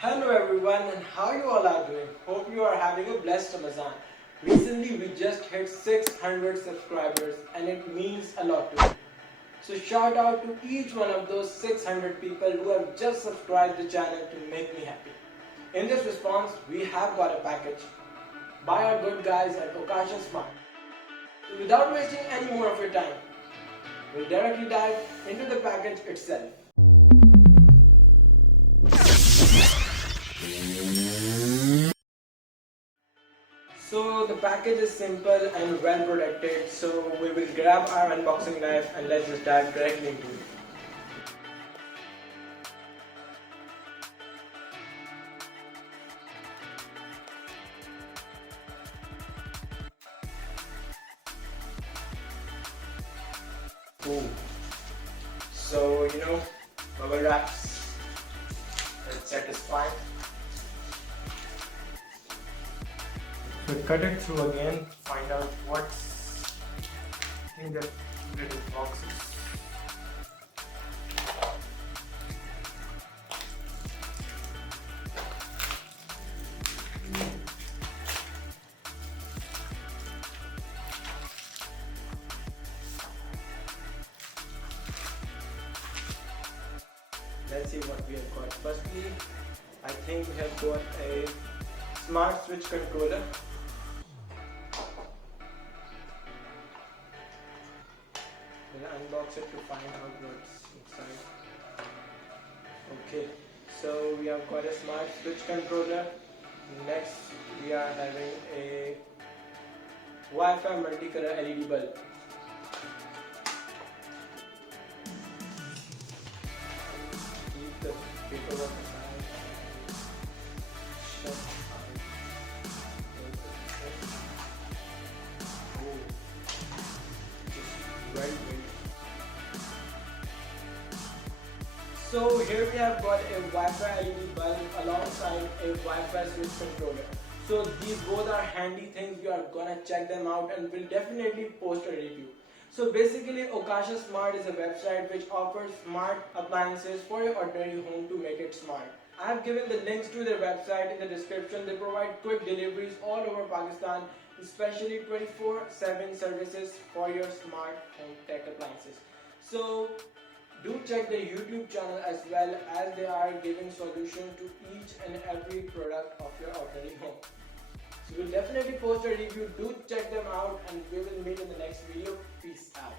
Hello everyone, and how you all are doing? Hope you are having a blessed Ramadan. Recently we just hit 600 subscribers and it means a lot to me. So shout out to each one of those 600 people who have just subscribed the channel to make me happy. In this response, we have got a package by our good guys at Okasha Smart. So without wasting any more of your time, we'll directly dive into the package itself. So the package is simple and well protected, so we will grab our unboxing knife and let's just dive directly into it. Ooh. So bubble wraps, it's satisfying. We cut it through again, find out what's in the little boxes. Let's see what we have got. Firstly, I think we have got a smart switch controller. We'll unbox it to find out what's inside. Okay, so we have got a smart switch controller. Next, we are having a Wi-Fi multicolor LED bulb. Keep the paperwork aside. Shut out. Oh, just very. So here we have got a Wi-Fi LED bulb alongside a Wi-Fi switch controller. So these both are handy things. We are gonna check them out and will definitely post a review. So basically, Okasha Smart is a website which offers smart appliances for your ordinary home to make it smart. I have given the links to their website in the description. They provide quick deliveries all over Pakistan, especially 24/7 services for your smart home tech appliances. So do check the YouTube channel as well, as they are giving solutions to each and every product of your ordinary home. So we'll definitely post a review. Do check them out and we will meet in the next video. Peace out.